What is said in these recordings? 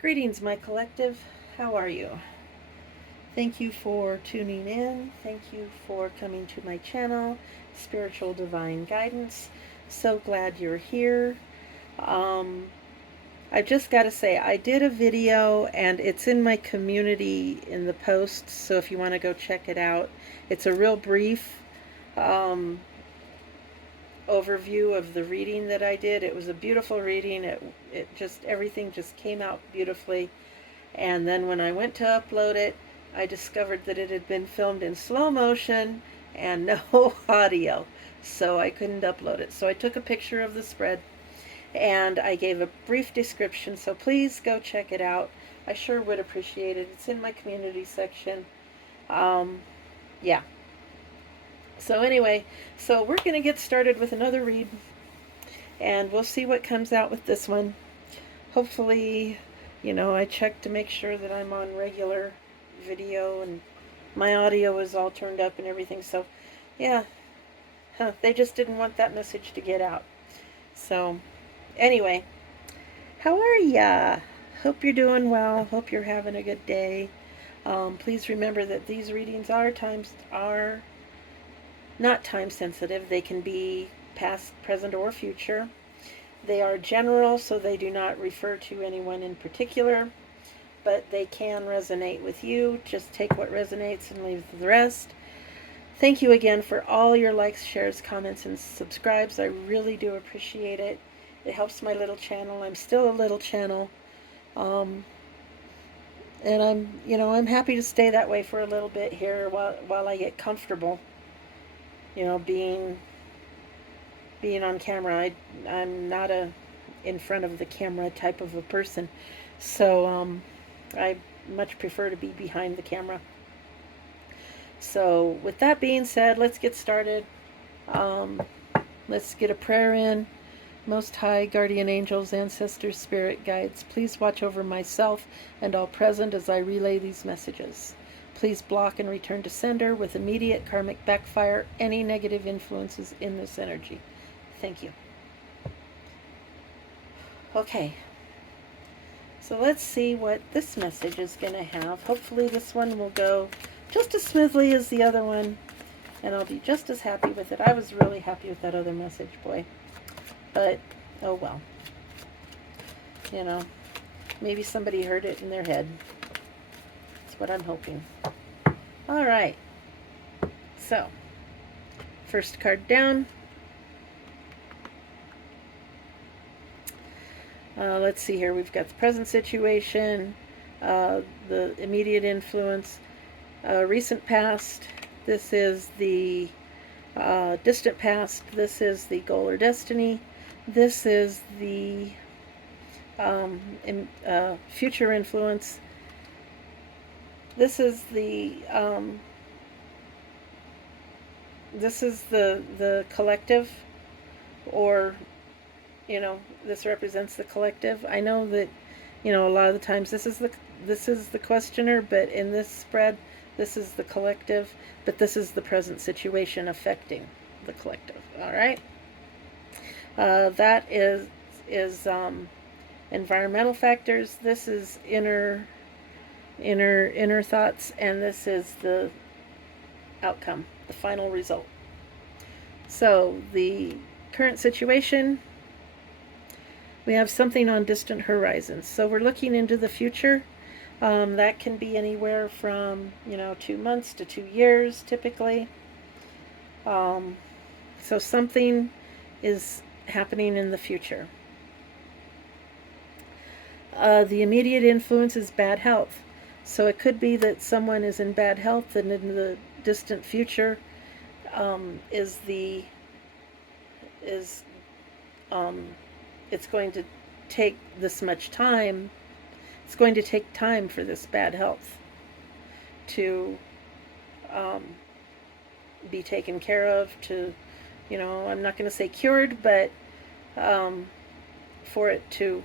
Greetings, my collective. How are you? Thank you for tuning in. Thank you for coming to my channel, Spiritual Divine Guidance. So glad you're here. Um, I just got to say, I did a video and it's in my community in the posts, so if you want to go check it out, it's a real brief overview of the reading that I did. It was a beautiful reading. It just, everything just came out beautifully. And then when I went to upload it, I discovered that it had been filmed in slow motion and no audio, so I couldn't upload it. So I took a picture of the spread and I gave a brief description, so please go check it out. I sure would appreciate it. It's in my community section. Yeah. So anyway, so we're going to get started with another read, and we'll see what comes out with this one. Hopefully, I checked to make sure that I'm on regular video and my audio is all turned up and everything. So, yeah, they just didn't want that message to get out. So, anyway, how are ya? Hope you're doing well. Hope you're having a good day. Please remember that these readings are not time sensitive. They can be past, present, or future. They are general, so they do not refer to anyone in particular, but they can resonate with you. Just take what resonates and leave the rest. Thank you again for all your likes, shares, comments, and subscribes. I really do appreciate it. It helps my little channel. I'm still a little channel. And I'm happy to stay that way for a little bit here while I get comfortable, being on camera. I'm not in front of the camera type of a person, so I much prefer to be behind the camera. So with that being said, let's get started. Let's get a prayer in. Most High, guardian angels, ancestors, spirit guides, please watch over myself and all present as I relay these messages. Please block and return to sender with immediate karmic backfire any negative influences in this energy. Thank you. Okay, so let's see what this message is going to have. Hopefully this one will go just as smoothly as the other one, and I'll be just as happy with it. I was really happy with that other message, boy. But, oh well. Maybe somebody heard it in their head. That's what I'm hoping. All right. So, first card down. Let's see here. We've got the present situation, the immediate influence, recent past. This is the distant past. This is the goal or destiny. This is the future influence. This is the collective, or this represents the collective. I know that a lot of the times this is the questioner, but in this spread this is the collective, but this is the present situation affecting the collective. All right. That is environmental factors. This is inner thoughts, and this is the outcome, the final result. So the current situation, we have something on distant horizons. So we're looking into the future. That can be anywhere from 2 months to 2 years typically. So something is happening in the future. The immediate influence is bad health. So it could be that someone is in bad health, and in the distant future it's going to take this much time. It's going to take time for this bad health to be taken care of, to, I'm not going to say cured, but for it to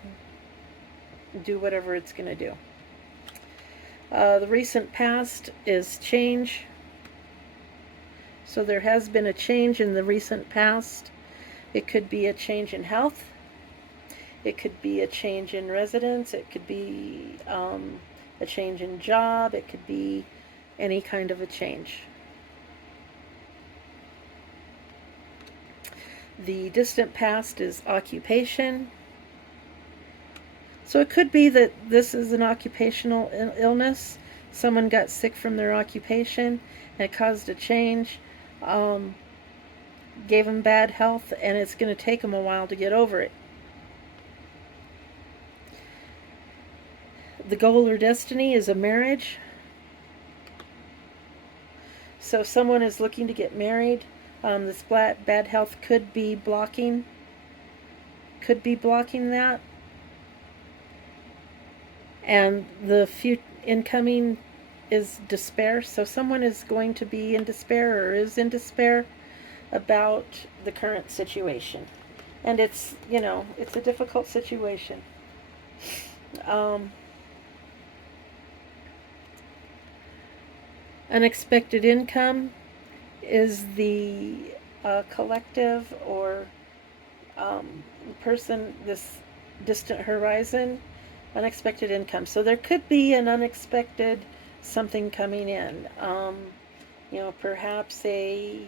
do whatever it's going to do. The recent past is change. So there has been a change in the recent past. It could be a change in health. It could be a change in residence. It could be a change in job. It could be any kind of a change. The distant past is occupation. So it could be that this is an occupational illness. Someone got sick from their occupation and it caused a change, gave them bad health, and it's going to take them a while to get over it. The goal or destiny is a marriage. So someone is looking to get married. This bad health could be blocking that. And the incoming is despair. So someone is going to be in despair or is in despair about the current situation. And it's, it's a difficult situation. Unexpected income is the collective or person, this distant horizon, unexpected income. So there could be an unexpected something coming in. Perhaps a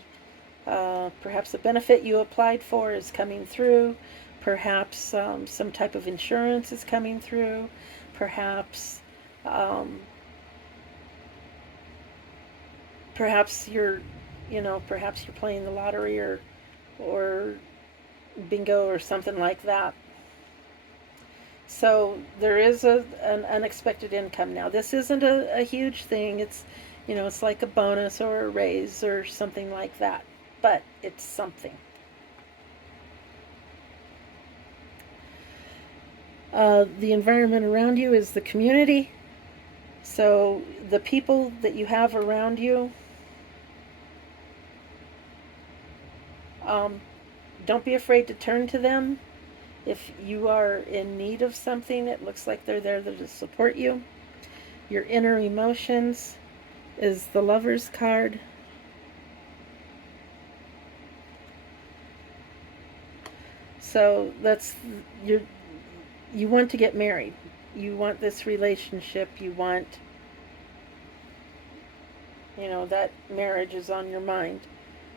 benefit you applied for is coming through. Perhaps some type of insurance is coming through. Perhaps you're playing the lottery or bingo or something like that. So there is an unexpected income. Now this isn't a huge thing. It's it's like a bonus or a raise or something like that, but it's something. The environment around you is the community. So the people that you have around you, don't be afraid to turn to them. If you are in need of something, it looks like they're there to support you. Your inner emotions is the Lover's card. So you want to get married. You want this relationship. You want, that marriage is on your mind.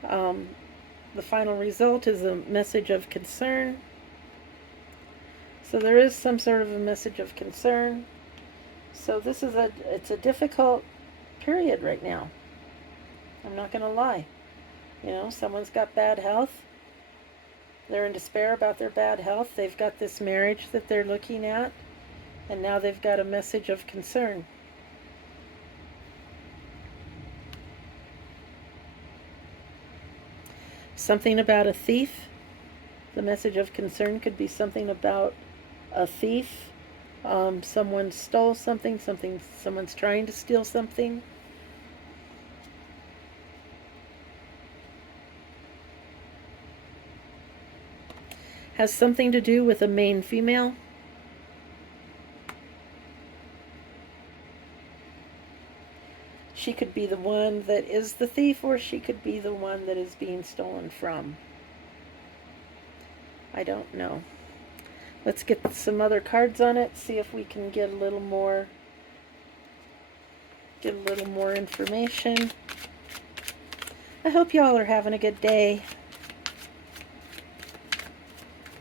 The final result is a message of concern. So there is some sort of a message of concern. So it's a difficult period right now. I'm not going to lie. Someone's got bad health. They're in despair about their bad health. They've got this marriage that they're looking at, and now they've got a message of concern. Something about a thief. The message of concern could be something about a thief. Someone stole something, someone's trying to steal something. Has something to do with a male female. She could be the one that is the thief, or she could be the one that is being stolen from. I don't know. Let's get some other cards on it, see if we can get a little more information. I hope y'all are having a good day,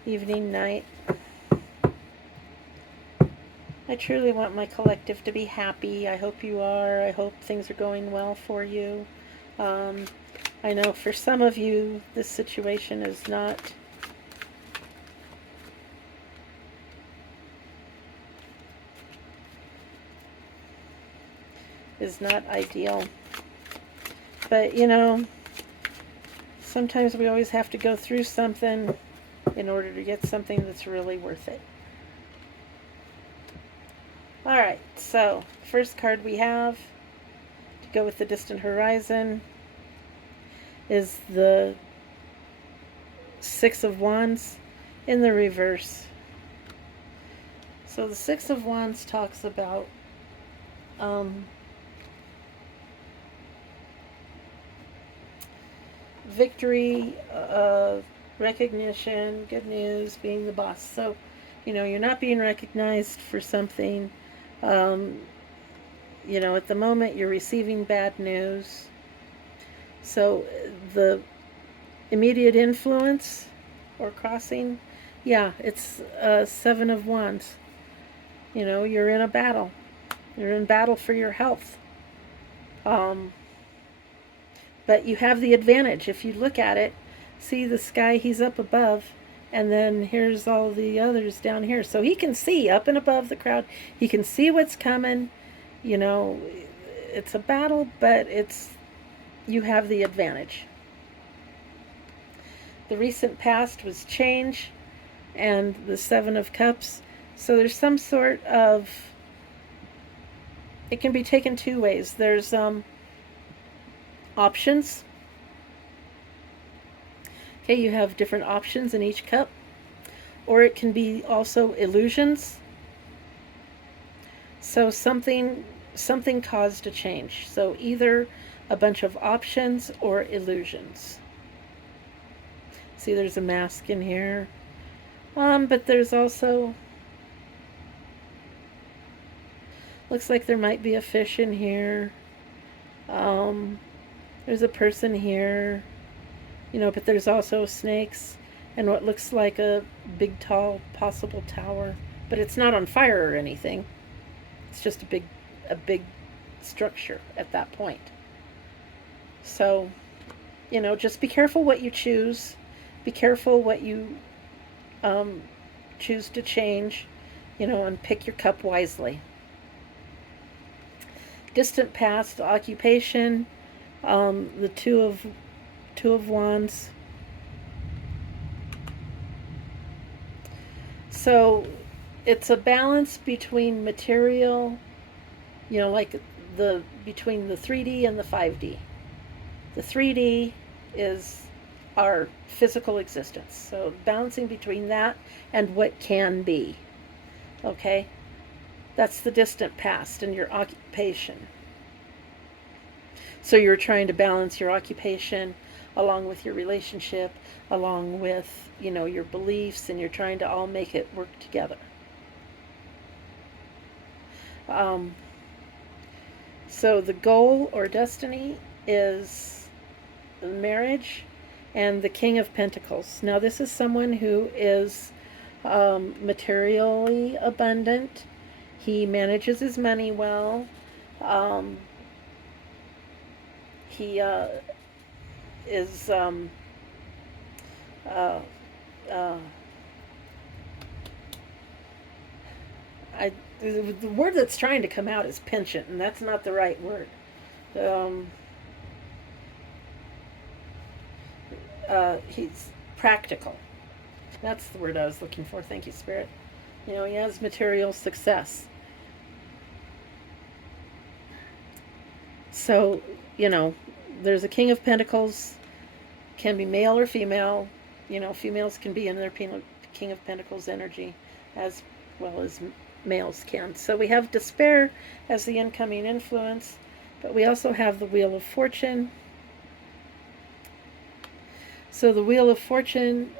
evening, night. I truly want my collective to be happy. I hope you are. I hope things are going well for you. I know for some of you, this situation is not ideal. But, sometimes we always have to go through something in order to get something that's really worth it. Alright, so first card we have to go with the distant horizon is the Six of Wands in the reverse. So the Six of Wands talks about victory, recognition, good news, being the boss. So You're not being recognized for something. Um, at the moment you're receiving bad news. So the immediate influence or crossing, yeah, it's Seven of Wands. You're in a battle. You're in battle for your health. Um, but you have the advantage. If you look at it, see the sky, he's up above, and then here's all the others down here. So he can see up and above the crowd. He can see what's coming. It's a battle, but you have the advantage. The recent past was change and the Seven of Cups. So there's some sort of, it can be taken two ways. There's options. Okay, you have different options in each cup. Or it can be also illusions. So something caused a change. So either a bunch of options or illusions. See, there's a mask in here. But there's also, looks like there might be a fish in here. There's a person here, but there's also snakes and what looks like a big, tall, possible tower. But it's not on fire or anything. It's just a big structure at that point. So, just be careful what you choose. Be careful what you choose to change, and pick your cup wisely. Distant past, occupation, the two of Wands. So it's a balance between material, like between the 3D and the 5D. The 3D is our physical existence. So balancing between that and what can be. Okay? That's the distant past and your occupation. So you're trying to balance your occupation along with your relationship, along with, your beliefs, and you're trying to all make it work together. So the goal or destiny is marriage and the King of Pentacles. Now this is someone who is materially abundant. He manages his money well. He is the word that's trying to come out is penchant, and that's not the right word. He's practical. That's the word I was looking for. Thank you, Spirit. He has material success. So, there's a King of Pentacles, can be male or female. Females can be in their King of Pentacles energy as well as males can. So we have despair as the incoming influence, but we also have the Wheel of Fortune. So the Wheel of Fortune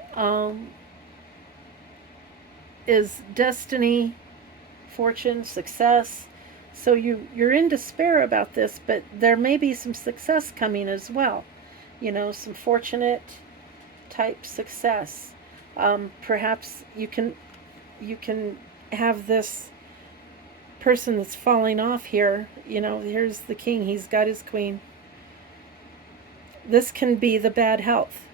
is destiny, fortune, success. So you're in despair about this, but there may be some success coming as well. Some fortunate type success. Perhaps you can have this person that's falling off here. Here's the king. He's got his queen. This can be the bad health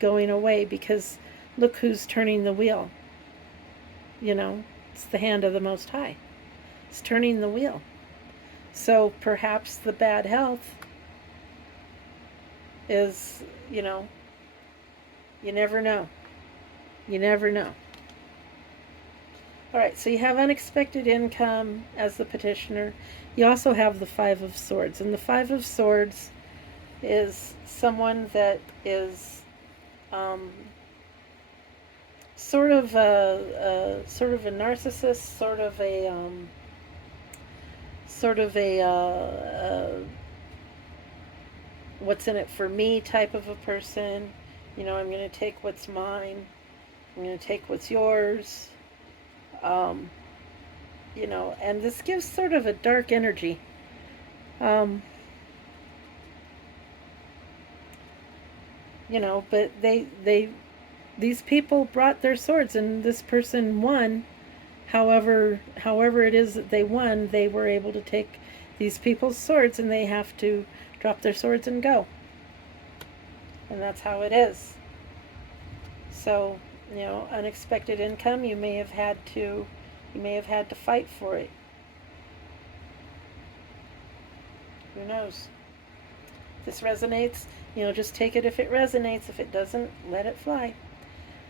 going away because look who's turning the wheel. It's the hand of the Most High. It's turning the wheel. So perhaps the bad health is, you never know. You never know. All right, so you have unexpected income as the petitioner. You also have the Five of Swords. And the Five of Swords is someone that is sort of a narcissist, sort of a what's in it for me type of a person. I'm going to take what's mine. I'm going to take what's yours. You know, and this gives sort of a dark energy. Um, you know, but these people brought their swords, and this person won. However it is that they won, they were able to take these people's swords, and they have to drop their swords and go. And that's how it is. So, you know, unexpected income, you may have had to fight for it. Who knows? If this resonates, you know, just take it if it resonates. If it doesn't, let it fly.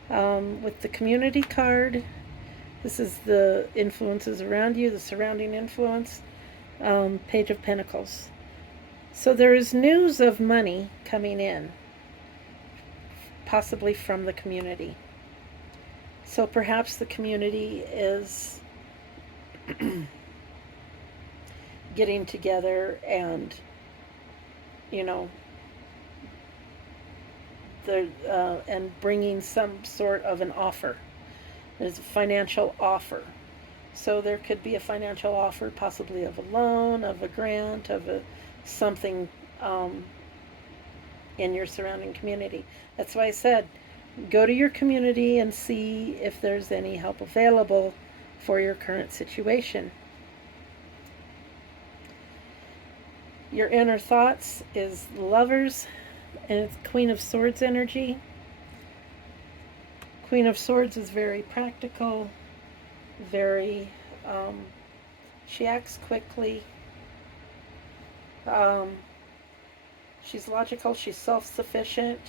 With the community card, this is the influences around you, the surrounding influence. Page of Pentacles. So there is news of money coming in, possibly from the community. So perhaps the community is getting together and, you know, and bringing some sort of an offer. There's a financial offer. So there could be a financial offer, possibly of a loan, of a grant, of something in your surrounding community. That's why I said, go to your community and see if there's any help available for your current situation. Your inner thoughts is Lovers, and it's Queen of Swords energy. Queen of Swords is very practical, very, she acts quickly. She's logical, she's self-sufficient,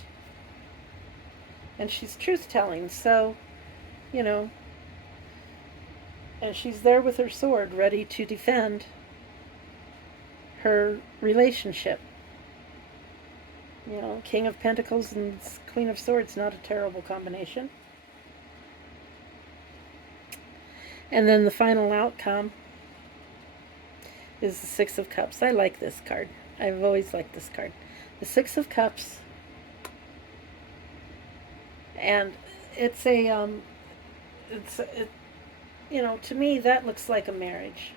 and she's truth-telling. So, you know, and she's there with her sword, ready to defend her relationship. You know, King of Pentacles and Queen of Swords, not a terrible combination. And then the final outcome is the Six of Cups. I like this card. I've always liked this card. The Six of Cups. And it's you know, to me that looks like a marriage.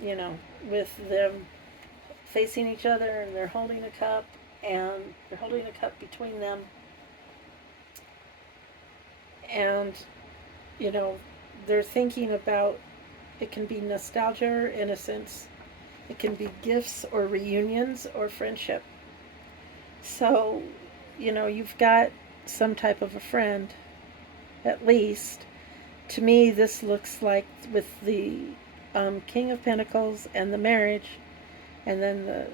You know, with them facing each other, and they're holding a cup, and they're holding a cup between them. And, you know, they're thinking about, it can be nostalgia or innocence. It can be gifts or reunions or friendship. So, you know, you've got some type of a friend, at least. To me, this looks like, with the King of Pentacles and the marriage, and then the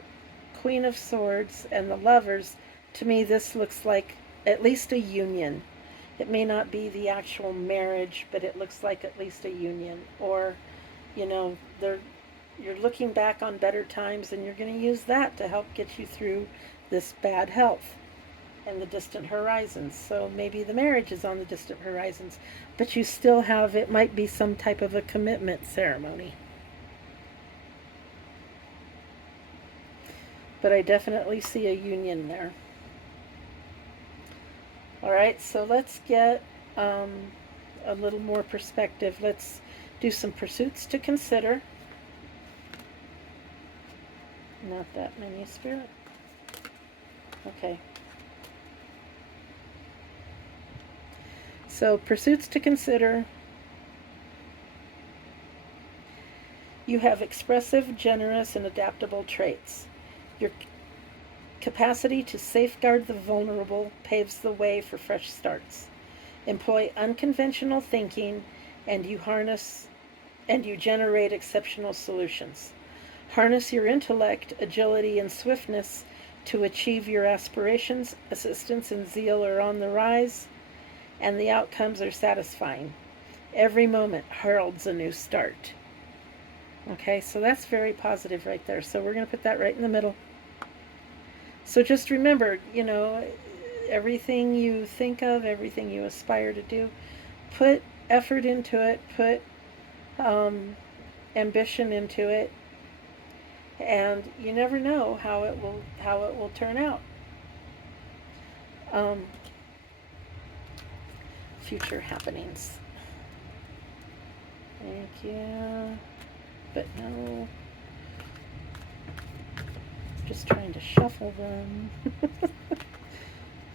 Queen of Swords and the Lovers, to me this looks like at least a union. It may not be the actual marriage, but it looks like at least a union. Or, you know, you're looking back on better times, and you're going to use that to help get you through this bad health and the distant horizons. So maybe the marriage is on the distant horizons, but you still have, it might be some type of a commitment ceremony. But I definitely see a union there. All right, so let's get a little more perspective. Let's do some pursuits to consider. Not that many, Spirit. Okay. So, pursuits to consider. You have expressive, generous, and adaptable traits. Your capacity to safeguard the vulnerable paves the way for fresh starts. Employ unconventional thinking, and you generate exceptional solutions. Harness your intellect, agility, and swiftness to achieve your aspirations. Assistance and zeal are on the rise, and the outcomes are satisfying. Every moment heralds a new start. Okay, so that's very positive right there. So we're going to put that right in the middle. So just remember, you know, everything you think of, everything you aspire to do, put effort into it, put ambition into it, and you never know how it will turn out. Future happenings. Thank you. But no. Just trying to shuffle them.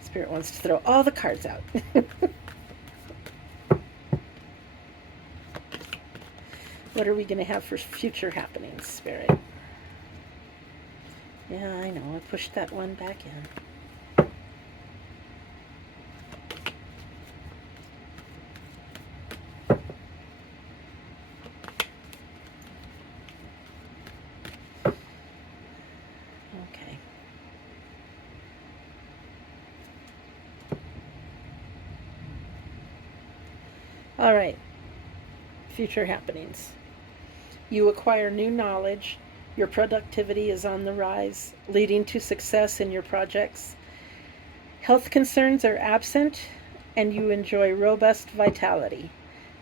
Spirit wants to throw all the cards out. What are we going to have for future happenings, Spirit? Yeah, I know. I pushed that one back in. Okay. All right. Future happenings. You acquire new knowledge. Your productivity is on the rise, leading to success in your projects. Health concerns are absent, and you enjoy robust vitality.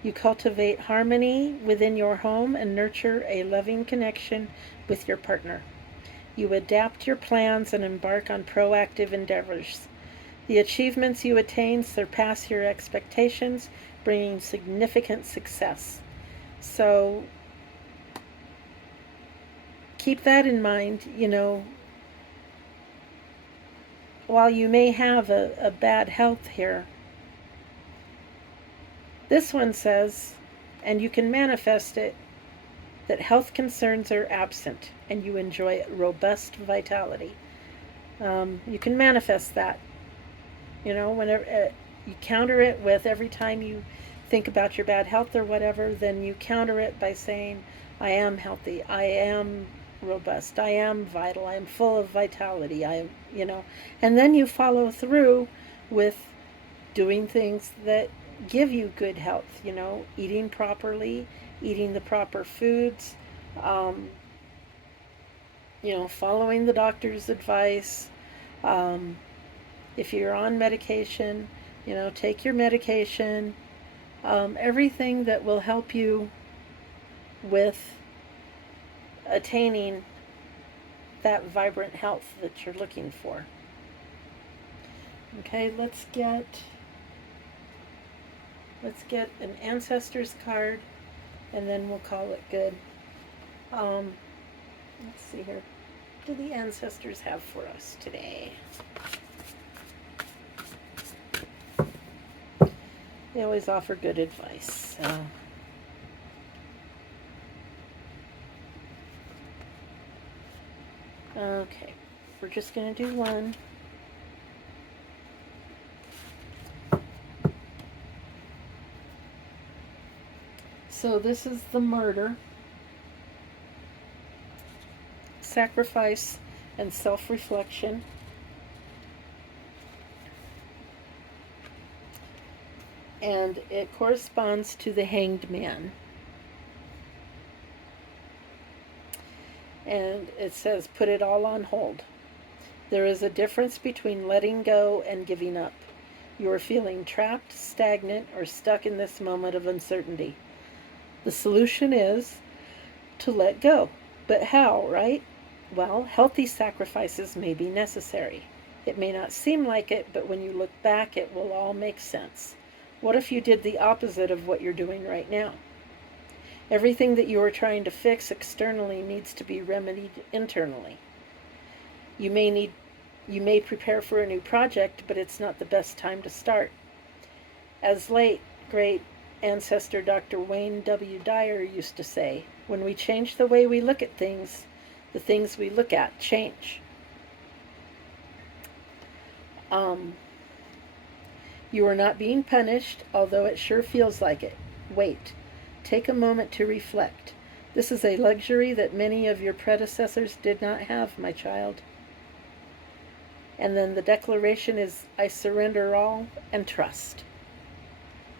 You cultivate harmony within your home and nurture a loving connection with your partner. You adapt your plans and embark on proactive endeavors. The achievements you attain surpass your expectations, bringing significant success. So keep that in mind. While you may have a bad health here, this one says, and you can manifest it, that health concerns are absent and you enjoy robust vitality. You can manifest that. Whenever you counter it with, every time you think about your bad health or whatever, then you counter it by saying, I am healthy, I am robust, I am vital, I am full of vitality, and then you follow through with doing things that give you good health, eating properly, eating the proper foods, following the doctor's advice. If you're on medication, take your medication. Everything that will help you with attaining that vibrant health that you're looking for. Okay, let's get an ancestors card, and then we'll call it good. Let's see here. What do the ancestors have for us today? They always offer good advice. So. Okay, we're just going to do one. So this is the Martyr. Sacrifice and self-reflection. And it corresponds to the Hanged Man. And it says, put it all on hold. There is a difference between letting go and giving up. You are feeling trapped, stagnant, or stuck in this moment of uncertainty. The solution is to let go. But how, right? Well, healthy sacrifices may be necessary. It may not seem like it, but when you look back, it will all make sense. What if you did the opposite of what you're doing right now? Everything that you are trying to fix externally needs to be remedied internally. You may prepare for a new project, but it's not the best time to start. As late great ancestor Dr. Wayne W. Dyer used to say, when we change the way we look at things, the things we look at change. You are not being punished, although it sure feels like it. Wait. Take a moment to reflect. This is a luxury that many of your predecessors did not have, my child. And then the declaration is, I surrender all and trust.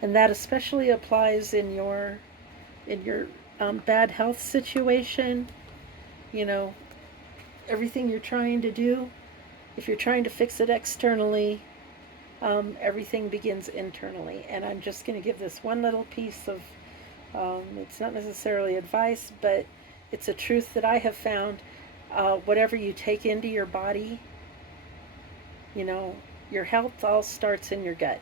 And that especially applies in your bad health situation. Everything you're trying to do, if you're trying to fix it externally, everything begins internally. And I'm just going to give this one little piece of, it's not necessarily advice, but it's a truth that I have found. Whatever you take into your body, your health all starts in your gut.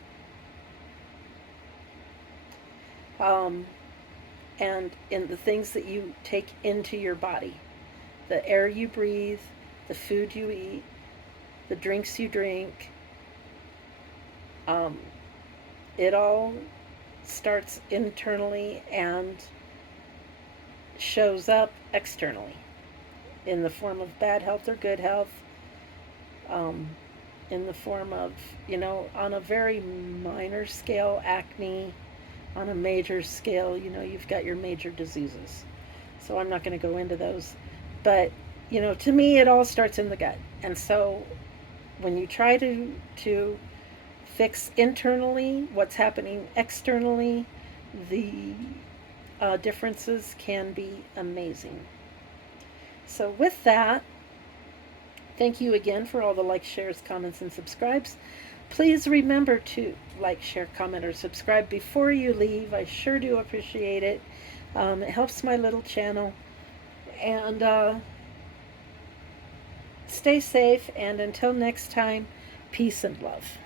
and in the things that you take into your body, the air you breathe, the food you eat, the drinks you drink. It all starts internally and shows up externally in the form of bad health or good health, in the form of, on a very minor scale, acne. On a major scale, you've got your major diseases. So I'm not going to go into those. But, to me, it all starts in the gut. And so when you try to fix internally what's happening externally, the differences can be amazing. So with that, thank you again for all the likes, shares, comments, and subscribes. Please remember to like, share, comment, or subscribe before you leave. I sure do appreciate it. It helps my little channel. And stay safe, and until next time, peace and love.